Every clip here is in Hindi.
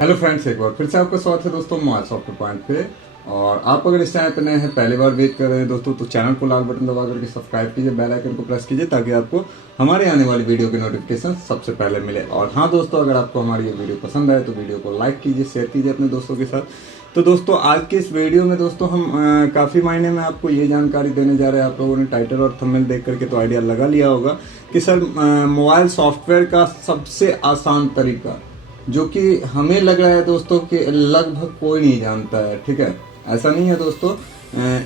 हेलो फ्रेंड्स, एक बार फिर से आपका स्वागत है दोस्तों मोबाइल सॉफ्टवेयर पॉइंट पे। और आप अगर इस चैनल पर नए हैं, पहली बार विजिट कर रहे हैं दोस्तों, तो चैनल को लाल बटन दबा करके सब्सक्राइब कीजिए, बेल आइकन को प्रेस कीजिए ताकि आपको हमारे आने वाली वीडियो की नोटिफिकेशन सबसे पहले मिले। और हाँ दोस्तों, अगर आपको हमारी ये वीडियो पसंद आए तो वीडियो को लाइक कीजिए, शेयर कीजिए अपने दोस्तों के साथ। तो दोस्तों आज के इस वीडियो में दोस्तों हम काफ़ी मायने में आपको ये जानकारी देने जा रहे हैं। आप लोगों ने टाइटल और थंबनेल देख करके तो आइडिया लगा लिया होगा कि सर मोबाइल सॉफ्टवेयर का सबसे आसान तरीका, जो कि हमें लग रहा है दोस्तों कि लगभग कोई नहीं जानता है। ठीक है, ऐसा नहीं है दोस्तों।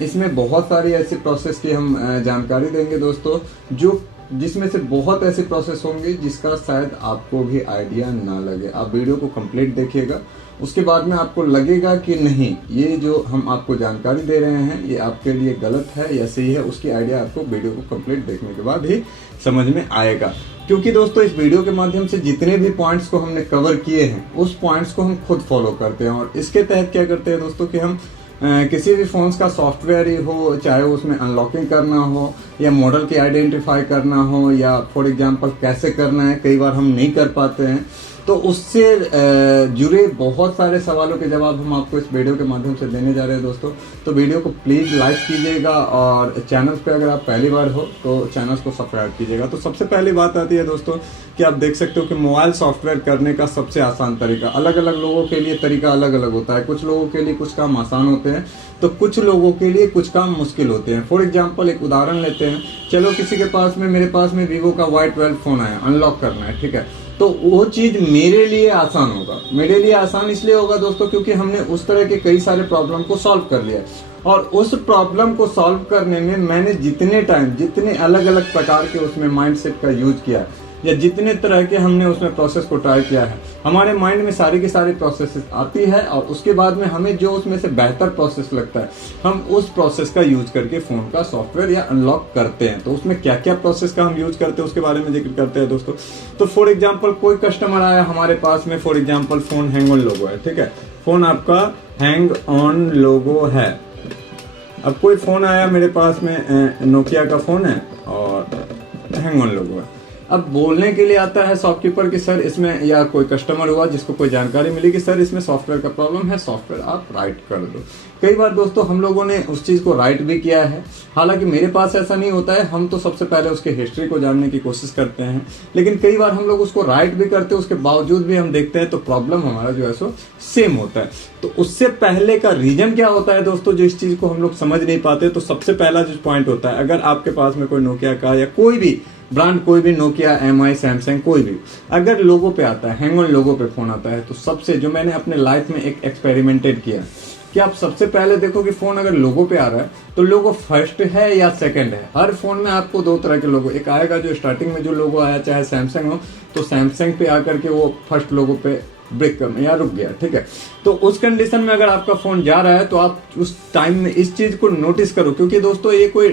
इसमें बहुत सारी ऐसी प्रोसेस की हम जानकारी देंगे दोस्तों, जो जिसमें से बहुत ऐसे प्रोसेस होंगे जिसका शायद आपको भी आइडिया ना लगे। आप वीडियो को कंप्लीट देखिएगा, उसके बाद में आपको लगेगा कि नहीं, ये जो हम आपको जानकारी दे रहे हैं ये आपके लिए गलत है या सही है, उसकी आइडिया आपको वीडियो को कंप्लीट देखने के बाद ही समझ में आएगा। क्योंकि दोस्तों इस वीडियो के माध्यम से जितने भी पॉइंट्स को हमने कवर किए हैं उस पॉइंट्स को हम खुद फॉलो करते हैं। और इसके तहत क्या करते हैं दोस्तों कि हम किसी भी फोन्स का सॉफ्टवेयर ही हो, चाहे उसमें अनलॉकिंग करना हो या मॉडल की आइडेंटिफाई करना हो या फॉर एग्जांपल कैसे करना है, कई बार हम नहीं कर पाते हैं, तो उससे जुड़े बहुत सारे सवालों के जवाब हम आपको इस वीडियो के माध्यम से देने जा रहे हैं दोस्तों। तो वीडियो को प्लीज़ लाइक कीजिएगा और चैनल पे अगर आप पहली बार हो तो चैनल को सब्सक्राइब कीजिएगा। तो सबसे पहली बात आती है दोस्तों कि आप देख सकते हो कि मोबाइल सॉफ्टवेयर करने का सबसे आसान तरीका, अलग अलग लोगों के लिए तरीका अलग अलग होता है। कुछ लोगों के लिए कुछ काम आसान होते हैं तो कुछ लोगों के लिए कुछ काम मुश्किल होते हैं। फॉर एग्जाम्पल एक उदाहरण लेते हैं, चलो किसी के पास में, मेरे पास में वीवो का Y12 फोन आया, अनलॉक करना है। ठीक है, तो वो चीज मेरे लिए आसान होगा। मेरे लिए आसान इसलिए होगा दोस्तों क्योंकि हमने उस तरह के कई सारे प्रॉब्लम को सॉल्व कर लिया, और उस प्रॉब्लम को सॉल्व करने में मैंने जितने अलग अलग प्रकार के उसमें माइंडसेट का यूज किया या जितने तरह के हमने उसमें प्रोसेस को ट्राई किया है, हमारे माइंड में सारी की सारी प्रोसेस आती है। और उसके बाद में हमें जो उसमें से बेहतर प्रोसेस लगता है, हम उस प्रोसेस का यूज करके फोन का सॉफ्टवेयर या अनलॉक करते हैं। तो उसमें क्या क्या प्रोसेस का हम यूज करते हैं उसके बारे में जिक्र करते हैं दोस्तों। तो फॉर एग्जाम्पल कोई कस्टमर आया हमारे पास में, for example phone hang on लोगो है। ठीक है, फोन आपका हैंग ऑन लोगो है। अब कोई फोन आया मेरे पास में, नोकिया का फोन है और हैंग ऑन लोगो है। अब बोलने के लिए आता है शॉपकीपर कि सर इसमें, या कोई कस्टमर हुआ जिसको कोई जानकारी मिली कि सर इसमें सॉफ्टवेयर का प्रॉब्लम है, सॉफ्टवेयर आप राइट कर दो। कई बार दोस्तों हम लोगों ने उस चीज को राइट भी किया है, हालांकि मेरे पास ऐसा नहीं होता है। हम तो सबसे पहले उसके हिस्ट्री को जानने की कोशिश करते हैं, लेकिन कई बार हम लोग उसको राइट भी करते हैं, उसके बावजूद भी हम देखते हैं तो प्रॉब्लम हमारा जो है सो सेम होता है। तो उससे पहले का रीजन क्या होता है दोस्तों, जो इस चीज को हम लोग समझ नहीं पाते, तो सबसे पहला जो पॉइंट होता है, अगर आपके पास में कोई नोकिया का या कोई भी ब्रांड, कोई भी नोकिया, MI, सैमसंग, कोई भी अगर लोगो पे आता है, हैंग ऑन लोगो पे फोन आता है, तो सबसे जो मैंने अपने लाइफ में एक एक्सपेरिमेंटेड किया कि आप सबसे पहले देखो कि फोन अगर लोगो पे आ रहा है तो लोगो फर्स्ट है या सेकंड है। हर फोन में आपको दो तरह के लोगो, एक आएगा जो स्टार्टिंग में जो लोगो आया, चाहे सैमसंग हो तो सैमसंग पे आकर के वो फर्स्ट लोगो पे ब्रेक कर या रुक गया। ठीक है, तो उस कंडीशन में अगर आपका फोन जा रहा है तो आप उस टाइम में इस चीज को नोटिस करो, क्योंकि दोस्तों ये कोई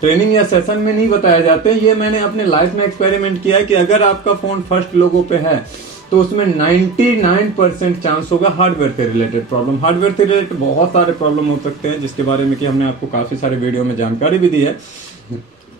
ट्रेनिंग या सेशन में नहीं बताया जाते, ये मैंने अपने लाइफ में एक्सपेरिमेंट किया है कि अगर आपका फोन फर्स्ट लोगो पे है तो उसमें 99% चांस होगा हार्डवेयर से रिलेटेड प्रॉब्लम। हार्डवेयर से रिलेटेड बहुत सारे प्रॉब्लम हो सकते हैं, जिसके बारे में कि हमने आपको काफी सारे वीडियो में जानकारी भी दी है।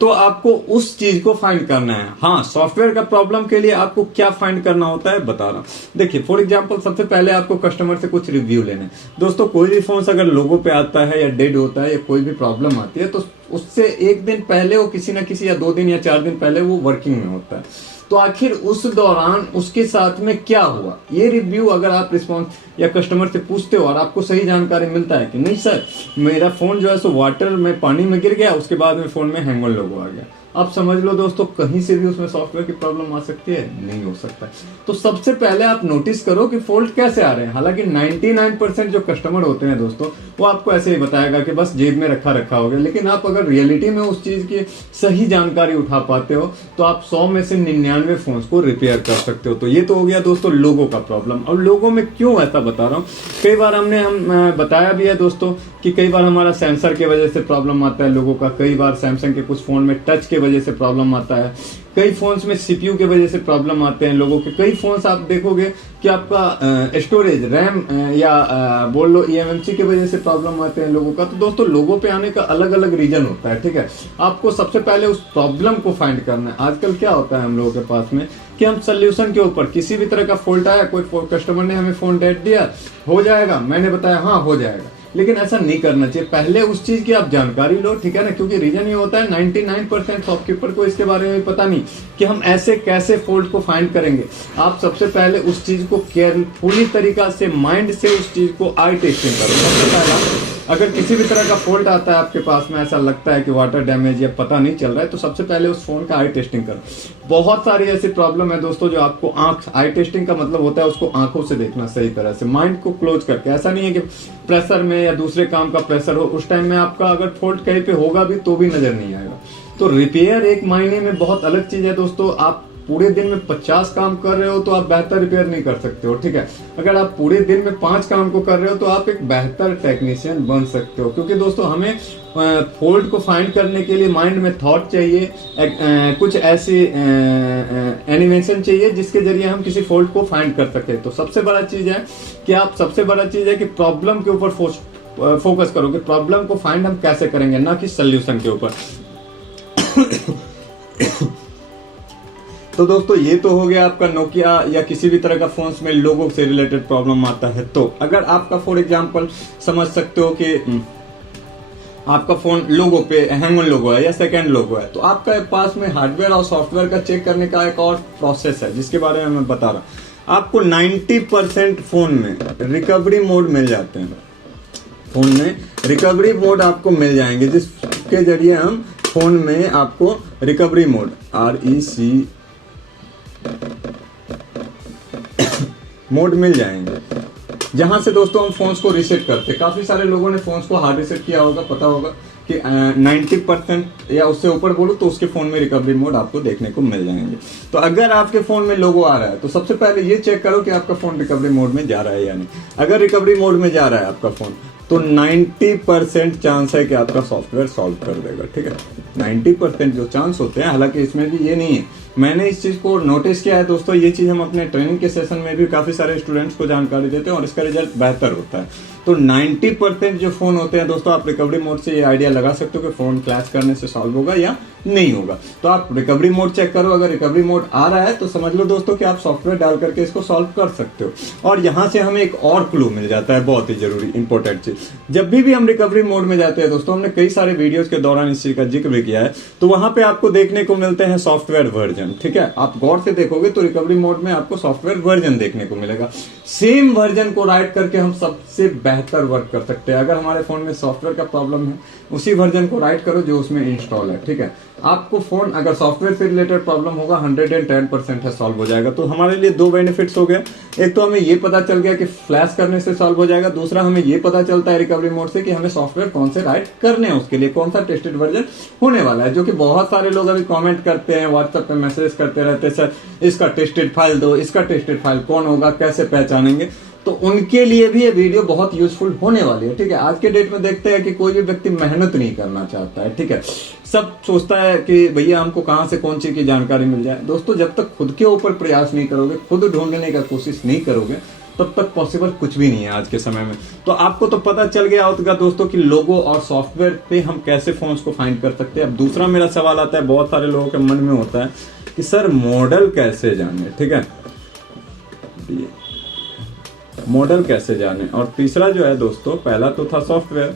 तो आपको उस चीज को फाइंड करना है। हाँ, सॉफ्टवेयर का प्रॉब्लम के लिए आपको क्या फाइंड करना होता है बता रहा हूं। देखिए फॉर एग्जांपल सबसे पहले आपको कस्टमर से कुछ रिव्यू लेना है दोस्तों। कोई भी फोन अगर लोगो पे आता है या डेड होता है या कोई भी प्रॉब्लम आती है तो उससे एक दिन पहले वो किसी ना किसी, या 2 दिन या 4 दिन पहले वो वर्किंग में होता है। तो आखिर उस दौरान उसके साथ में क्या हुआ, ये रिव्यू अगर आप रिस्पॉन्स या कस्टमर से पूछते हो और आपको सही जानकारी मिलता है कि नहीं सर मेरा फोन जो है सो वाटर में, पानी में गिर गया, उसके बाद में फोन में हैंग ऑन लोगो आ गया, आप समझ लो दोस्तों कहीं से भी उसमें सॉफ्टवेयर की प्रॉब्लम आ सकती है, नहीं हो सकता। तो सबसे पहले आप नोटिस करो कि फॉल्ट कैसे आ रहे हैं। हालांकि 99% जो कस्टमर होते हैं दोस्तों वो आपको ऐसे ही बताएगा कि बस जेब में रखा होगा, लेकिन आप अगर रियलिटी में उस चीज की सही जानकारी उठा पाते हो तो आप 100 में से 99 फोन को रिपेयर कर सकते हो। तो ये तो हो गया दोस्तों लोगो का प्रॉब्लम। अब लोगो में क्यों ऐसा बता रहा हूँ, कई बार हम बताया भी है दोस्तों कि कई बार हमारा सेंसर की वजह से प्रॉब्लम आता है लोगो का, कई बार सैमसंग के कुछ फोन में टच के वजह से प्रॉब्लम आता है, कई फोन्स में सीपीयू के वजह से प्रॉब्लम आते हैं लोगों के। कई फोन्स आप देखोगे कि आपका स्टोरेज, रैम या बोल लो eMMC की वजह से प्रॉब्लम आते हैं लोगों का। तो दोस्तों लोगों पे आने का अलग अलग रीजन होता है। ठीक है, आपको सबसे पहले उस प्रॉब्लम को फाइंड करना है। आजकल क्या होता है हम लोगों के पास में, कि हम सोल्यूशन के ऊपर किसी भी तरह का फॉल्ट आया, कोई कस्टमर ने हमें फोन डेट दिया, हो जाएगा, मैंने बताया हाँ हो जाएगा, लेकिन ऐसा नहीं करना चाहिए। पहले उस चीज की आप जानकारी लो, ठीक है ना, क्योंकि रीजन ये होता है 99% शॉपकीपर को इसके बारे में पता नहीं कि हम ऐसे कैसे फॉल्ट को फाइंड करेंगे। आप सबसे पहले उस चीज को केयरफुली तरीका से माइंड से उस चीज को आई टेस्टिंग करो। सबसे पहला अगर किसी भी तरह का फॉल्ट आता है आपके पास में, ऐसा लगता है कि वाटर डैमेज या पता नहीं चल रहा है, तो सबसे पहले उस फोन का आई टेस्टिंग करो। बहुत सारी ऐसी प्रॉब्लम है दोस्तों जो आपको आई टेस्टिंग का मतलब होता है उसको आंखों से देखना सही तरह से, माइंड को क्लोज करके। ऐसा नहीं है कि प्रेशर में या दूसरे काम का प्रेशर हो, उस टाइम में आपका अगर फॉल्ट कहीं पे होगा भी तो भी नजर नहीं आएगा। तो रिपेयर एक मायने में बहुत अलग चीज है दोस्तों। आप पूरे दिन में 50 काम कर रहे हो तो आप बेहतर रिपेयर नहीं कर सकते हो, ठीक है। अगर आप पूरे दिन में 5 काम को कर रहे हो तो आप एक बेहतर टेक्नीशियन बन सकते हो, क्योंकि दोस्तों हमें फॉल्ट को फाइंड करने के लिए माइंड में थॉट चाहिए, कुछ ऐसी एनिमेशन चाहिए जिसके जरिए हम किसी फॉल्ट को फाइंड कर सके। तो सबसे बड़ा चीज है कि प्रॉब्लम के ऊपर फोकस करो कि प्रॉब्लम को फाइंड हम कैसे करेंगे, ना कि सोल्यूशन के ऊपर। तो दोस्तों ये तो हो गया आपका नोकिया या किसी भी तरह का फोन्स में लोगो से रिलेटेड प्रॉब्लम आता है। तो अगर आपका फॉर एग्जांपल समझ सकते हो कि आपका फोन लोगो पे हैंग ऑन लोगो है या सेकंड लोगो है, तो आपका पास में हार्डवेयर और सॉफ्टवेयर का चेक करने का एक और प्रोसेस है जिसके बारे में मैं बता रहा हूं। आपको 90% फोन में रिकवरी मोड मिल जाते हैं। फोन में रिकवरी मोड आपको मिल जाएंगे जिसके जरिए हम फोन में आपको रिकवरी मोड REC मोड मिल जाएंगे, जहां से दोस्तों हम फोन्स को रीसेट करते हैं। काफी सारे लोगों ने फोन्स को हार्ड रीसेट किया होगा, पता होगा कि 90% या उससे ऊपर बोलो तो उसके फोन में रिकवरी मोड आपको देखने को मिल जाएंगे। तो अगर आपके फोन में लोगो आ रहा है तो सबसे पहले ये चेक करो कि आपका फोन रिकवरी मोड में जा रहा है या नहीं। अगर रिकवरी मोड में जा रहा है आपका फोन तो 90% चांस है कि आपका सॉफ्टवेयर सॉल्व कर देगा, ठीक है। 90% जो चांस होते हैं, हालांकि इसमें भी ये नहीं है, मैंने इस चीज को नोटिस किया है दोस्तों। ये चीज हम अपने ट्रेनिंग के सेशन में भी काफी सारे स्टूडेंट्स को जानकारी देते हैं और इसका रिजल्ट बेहतर होता है। तो 90% जो फोन होते हैं दोस्तों, आप रिकवरी मोड से ये आइडिया लगा सकते हो कि फोन क्लैश करने से सॉल्व होगा या नहीं होगा। तो आप रिकवरी मोड चेक करो, अगर रिकवरी मोड आ रहा है तो समझ लो दोस्तों कि आप सॉफ्टवेयर डाल करके इसको सॉल्व कर सकते हो। और यहाँ से हमें एक और क्लू मिल जाता है, बहुत ही जरूरी इंपॉर्टेंट चीज। जब भी हम रिकवरी मोड में जाते हैं दोस्तों, हमने कई सारे वीडियोस के दौरान इस चीज का जिक्र भी किया है, तो वहां पे आपको देखने को मिलते हैं सॉफ्टवेयर वर्जन, ठीक है। आप गौर से देखोगे तो रिकवरी मोड में आपको सॉफ्टवेयर वर्जन देखने को मिलेगा। सेम वर्जन को राइट करके हम सबसे बेहतर वर्क कर सकते हैं। अगर हमारे फोन में सॉफ्टवेयर का प्रॉब्लम है, उसी वर्जन को राइट करो जो उसमें इंस्टॉल है, ठीक है। आपको फोन अगर सॉफ्टवेयर से रिलेटेड प्रॉब्लम होगा 110% है सॉल्व हो जाएगा। तो हमारे लिए 2 बेनिफिट्स हो गए। एक तो हमें ये पता चल गया कि फ्लैश करने से सॉल्व हो जाएगा, दूसरा हमें ये पता चलता है रिकवरी मोड से कि हमें सॉफ्टवेयर कौन से राइट करने हैं, उसके लिए कौन सा टेस्टेड वर्जन होने वाला है। जो कि बहुत सारे लोग अभी कमेंट करते हैं, व्हाट्सएप पे मैसेज करते रहते हैं, सर इसका टेस्टेड फाइल दो, इसका टेस्टेड फाइल कौन होगा, कैसे पहचानेंगे। तो उनके लिए भी ये वीडियो बहुत यूजफुल होने वाली है, ठीक है। आज के डेट में देखते हैं कि कोई भी व्यक्ति मेहनत नहीं करना चाहता है, ठीक है। सब सोचता है कि भैया हमको कहां से कौन चीज की जानकारी मिल जाए। दोस्तों जब तक खुद के ऊपर प्रयास नहीं करोगे, खुद ढूंढने का कोशिश नहीं करोगे, तब तक पॉसिबल कुछ भी नहीं है आज के समय में। तो आपको तो पता चल गया होगा दोस्तों कि लोगो और सॉफ्टवेयर पे हम कैसे फोन्स को फाइंड कर सकते हैं। अब दूसरा मेरा सवाल आता है, बहुत सारे लोगों के मन में होता है कि सर मॉडल कैसे जाने, ठीक है, मॉडल कैसे जाने। और तीसरा जो है दोस्तों, पहला तो था सॉफ्टवेयर,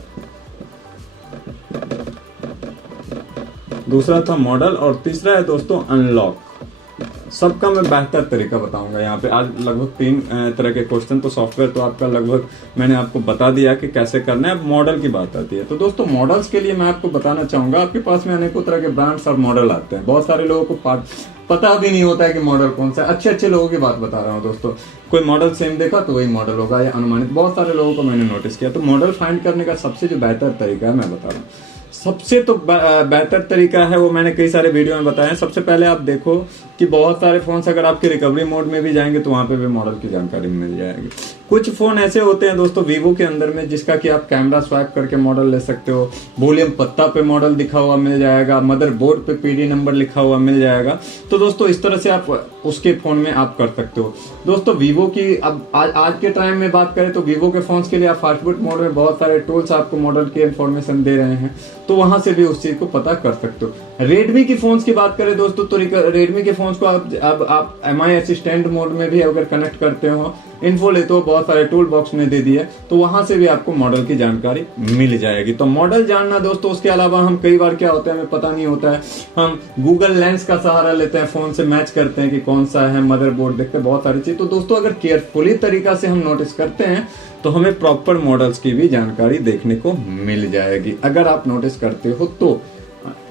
दूसरा था मॉडल और तीसरा है दोस्तों अनलॉक। सबका मैं बेहतर तरीका बताऊंगा यहाँ पे। आज लगभग 3 तरह के क्वेश्चन, तो सॉफ्टवेयर तो आपका लगभग मैंने आपको बता दिया कि कैसे करना है। अब मॉडल की बात आती है, तो दोस्तों मॉडल्स के लिए मैं आपको बताना चाहूंगा, आपके पास में अनेकों तरह के ब्रांड्स और मॉडल आते हैं। बहुत सारे लोगों को पता भी नहीं होता है कि मॉडल कौन सा है। अच्छे लोगों की बात बता रहा हूँ दोस्तों। कोई मॉडल सेम देखा तो वही मॉडल होगा या अनुमानित, बहुत सारे लोगों को मैंने नोटिस किया। तो मॉडल फाइंड करने का सबसे जो बेहतर तरीका है मैं बता रहा हूँ। सबसे तो बेहतर तरीका है वो मैंने कई सारे वीडियो में बताया है। सबसे पहले आप देखो कि बहुत सारे फोन्स अगर आपके रिकवरी मोड में भी जाएंगे तो वहां पे भी मॉडल की जानकारी मिल जाएगी। कुछ फ़ोन ऐसे होते हैं दोस्तों वीवो के अंदर में जिसका कि आप कैमरा स्वैप करके मॉडल ले सकते हो, वॉल्यूम पत्ता पे मॉडल दिखा हुआ मिल जाएगा, मदरबोर्ड पे पीडी नंबर लिखा हुआ मिल जाएगा। तो दोस्तों इस तरह से आप उसके फ़ोन में आप कर सकते हो। दोस्तों वीवो की अब आज के टाइम में बात करें तो वीवो के फ़ोन्स के लिए आप फास्टबूट मोड में बहुत सारे टूल्स आपको मॉडल की इन्फॉर्मेशन दे रहे हैं, तो वहां से भी उस चीज़ को पता कर सकते हो। रेडमी की फ़ोन्स की बात करें दोस्तों तो रेडमी के फ़ोन्स को अब आप MI असिस्टेंट मोड में भी अगर कनेक्ट करते हो, इन्फो लेते हो, बहुत सारे टूल बॉक्स में दे दिए, तो वहां से भी आपको मॉडल की जानकारी मिल जाएगी। तो मॉडल जानना दोस्तों, उसके अलावा हम कई बार क्या होता है हमें पता नहीं होता है, हम गूगल लेंस का सहारा लेते हैं, फोन से मैच करते हैं कि कौन सा है, मदरबोर्ड देखते हैं, बहुत सारी चीज। तो दोस्तों अगर केयरफुली तरीका से हम नोटिस करते हैं तो हमें प्रॉपर मॉडल्स की भी जानकारी देखने को मिल जाएगी। अगर आप नोटिस करते हो तो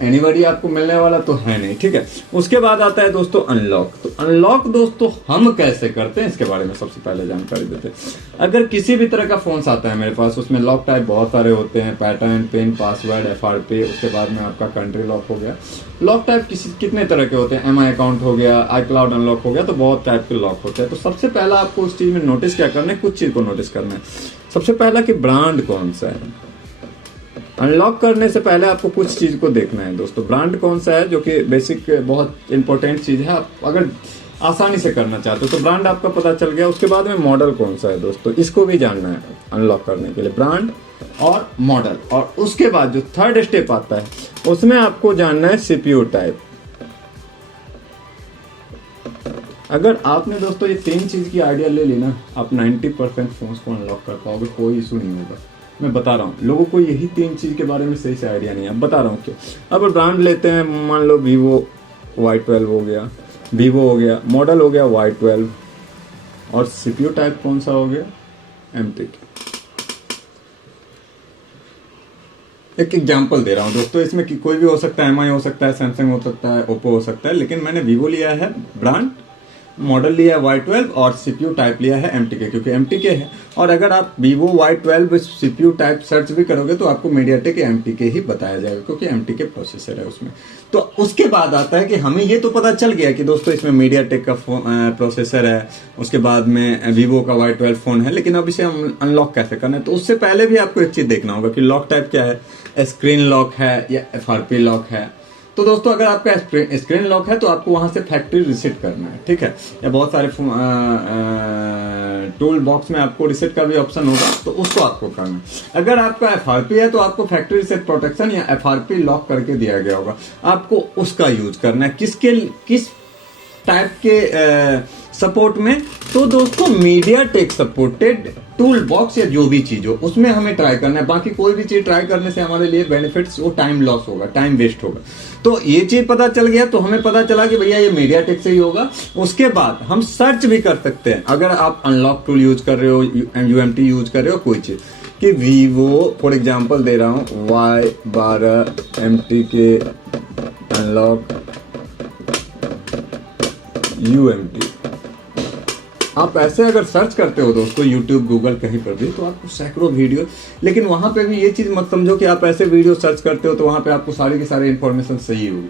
एनीबॉडी आपको मिलने वाला तो है नहीं, ठीक है। उसके बाद आता है दोस्तों अनलॉक। तो अनलॉक दोस्तों हम कैसे करते हैं इसके बारे में सबसे पहले जानकारी देते हैं। अगर किसी भी तरह का फोन आता है मेरे पास, उसमें लॉक टाइप बहुत सारे होते हैं, पैटर्न, पिन, पासवर्ड, FRP, उसके बाद में आपका कंट्री लॉक हो गया। लॉक टाइप कितने तरह के होते हैं, MI अकाउंट हो गया, iCloud अनलॉक हो गया, तो बहुत टाइप के लॉक होते हैं। तो सबसे पहला आपको उस चीज में नोटिस क्या करना है, कुछ चीज को नोटिस करना है। सबसे पहला कि ब्रांड कौन सा है। अनलॉक करने से पहले आपको कुछ चीज को देखना है दोस्तों, ब्रांड कौन सा है, जो कि बेसिक बहुत इंपॉर्टेंट चीज है। आप अगर आसानी से करना चाहते हो तो ब्रांड आपका पता चल गया। उसके बाद में मॉडल कौन सा है दोस्तों, इसको भी जानना है अनलॉक करने के लिए, ब्रांड और मॉडल। और उसके बाद जो थर्ड स्टेप आता है उसमें आपको जानना है CPU टाइप। अगर आपने दोस्तों ये 3 चीज की आइडिया ले ली ना, आप 90% फोन्स को अनलॉक कर पाओगे, कोई इशू नहीं होगा। मैं बता रहा हूँ, लोगों को यही 3 चीज के बारे में सही से आइडिया नहीं है, अब बता रहा हूँ क्यों। अब ब्रांड लेते हैं, मान लो Vivo Y12 हो गया, Vivo हो गया, मॉडल हो गया Y12, और CPU टाइप कौन सा हो गया, MTK। एक एग्जांपल दे रहा हूँ दोस्तों, इसमें कि कोई भी हो सकता है, MI हो सकता है, सैमसंग हो सकता है, ओप्पो हो सकता है, लेकिन मैंने Vivo लिया है ब्रांड, मॉडल लिया है Y12 और CPU टाइप लिया है MTK, क्योंकि MTK है। और अगर आप Vivo Y12 CPU type search भी करोगे तो आपको MediaTek MTK ही बताया जाएगा, क्योंकि MTK प्रोसेसर है उसमें। तो उसके बाद आता है कि हमें ये तो पता चल गया कि दोस्तों इसमें MediaTek का प्रोसेसर है, उसके बाद में Vivo का Y12 फोन है, लेकिन अब इसे हम अनलॉक कैसे करना है। तो उससे पहले भी आपको एक चीज देखना होगा कि लॉक टाइप क्या है, स्क्रीन लॉक है या FRP लॉक है। तो दोस्तों अगर आपका स्क्रीन लॉक है तो आपको वहां से फैक्ट्री रिसेट करना है, ठीक है, या बहुत सारे टूल बॉक्स में आपको रिसेट का भी ऑप्शन होगा, तो उसको आपको करना है। अगर आपका FRP है तो आपको फैक्ट्री रिसेट प्रोटेक्शन या FRP लॉक करके दिया गया होगा, आपको उसका यूज करना है। किस टाइप के सपोर्ट में, तो दोस्तों MediaTek सपोर्टेड टूल बॉक्स या जो भी चीज हो उसमें हमें ट्राई करना है। बाकी कोई भी चीज ट्राई करने से हमारे लिए बेनिफिट्स, वो टाइम लॉस होगा, टाइम वेस्ट होगा। तो ये चीज पता चल गया, तो हमें पता चला कि भैया ये MediaTek से ही होगा। उसके बाद हम सर्च भी कर सकते हैं, अगर आप अनलॉक टूल यूज कर रहे हो, UMT यूज कर रहे हो, कोई चीज कि Vivo फॉर एग्जाम्पल दे रहा हूँ Y12 MTK अनलॉक UMT, आप ऐसे अगर सर्च करते हो दोस्तों YouTube, गूगल, कहीं पर भी, तो आपको सैकड़ों वीडियो, लेकिन वहां पे भी ये चीज मत समझो कि आप ऐसे वीडियो सर्च करते हो तो वहां पे आपको सारी की सारी इन्फॉर्मेशन सही होगी।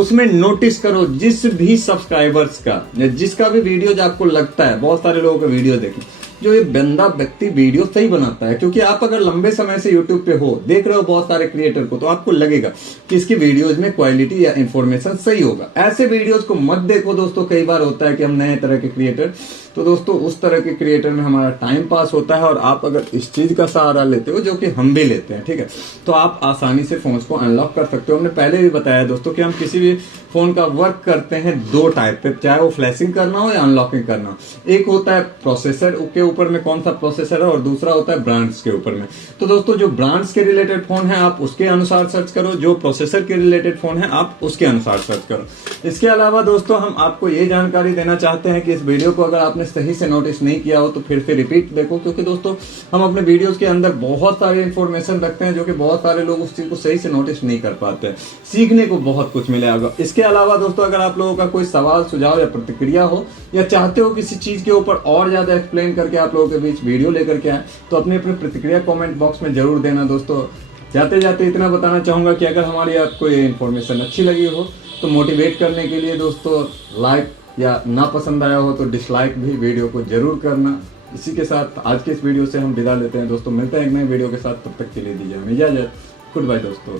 उसमें नोटिस करो जिस भी सब्सक्राइबर्स का या जिसका भी वीडियो जो आपको लगता है, बहुत सारे लोगों का वीडियो देखें जो ये बंदा व्यक्ति वीडियो सही बनाता है, क्योंकि आप अगर लंबे समय से YouTube पे हो, देख रहे हो बहुत सारे क्रिएटर को, तो आपको लगेगा कि इसकी वीडियोज में क्वालिटी या इन्फॉर्मेशन सही होगा। ऐसे वीडियोज को मत देखो दोस्तों। कई बार होता है कि हम नए तरह के क्रिएटर, तो दोस्तों उस तरह के क्रिएटर में हमारा टाइम पास होता है, और आप अगर इस चीज का सहारा लेते हो, जो कि हम भी लेते हैं, ठीक है, तो आप आसानी से फोन को अनलॉक कर सकते हो। हमने पहले भी बताया दोस्तों कि हम किसी भी फोन का वर्क करते हैं 2 टाइप पे, चाहे वो फ्लैशिंग करना हो या अनलॉकिंग करना हो। एक होता है प्रोसेसर के ऊपर में कौन सा प्रोसेसर है, और दूसरा होता है ब्रांड्स के ऊपर में। तो दोस्तों जो ब्रांड्स के रिलेटेड फोन है आप उसके अनुसार सर्च करो, जो प्रोसेसर के रिलेटेड फोन है आप उसके अनुसार सर्च करो। इसके अलावा दोस्तों हम आपको ये जानकारी देना चाहते हैं कि इस वीडियो को अगर आपने सही से नोटिस नहीं किया हो तो फिर से रिपीट देखो, क्योंकि दोस्तों हम अपने वीडियोस के अंदर बहुत सारी इंफॉर्मेशन रखते हैं जो कि बहुत सारे लोग उस चीज को सही से नोटिस नहीं कर पाते। सीखने को बहुत कुछ मिलेगा। इसके अलावा दोस्तों अगर आप लोगों का कोई सवाल, सुझाव या प्रतिक्रिया हो, या चाहते हो किसी चीज के ऊपर और ज्यादा एक्सप्लेन करके आप लोगों के बीच वीडियो लेकर के आए, तो अपनी अपनी प्रतिक्रिया कमेंट बॉक्स में जरूर देना दोस्तों। जाते जाते इतना बताना चाहूंगा कि अगर हमारी आपको ये इन्फॉर्मेशन अच्छी लगी हो तो मोटिवेट करने के लिए दोस्तों लाइक, या ना पसंद आया हो तो डिसलाइक भी वीडियो को जरूर करना। इसी के साथ आज के इस वीडियो से हम विदा लेते हैं दोस्तों, मिलते हैं एक नए वीडियो के साथ, तब तक के लिए दीजिए हमें इजाजत। गुड बाय दोस्तों।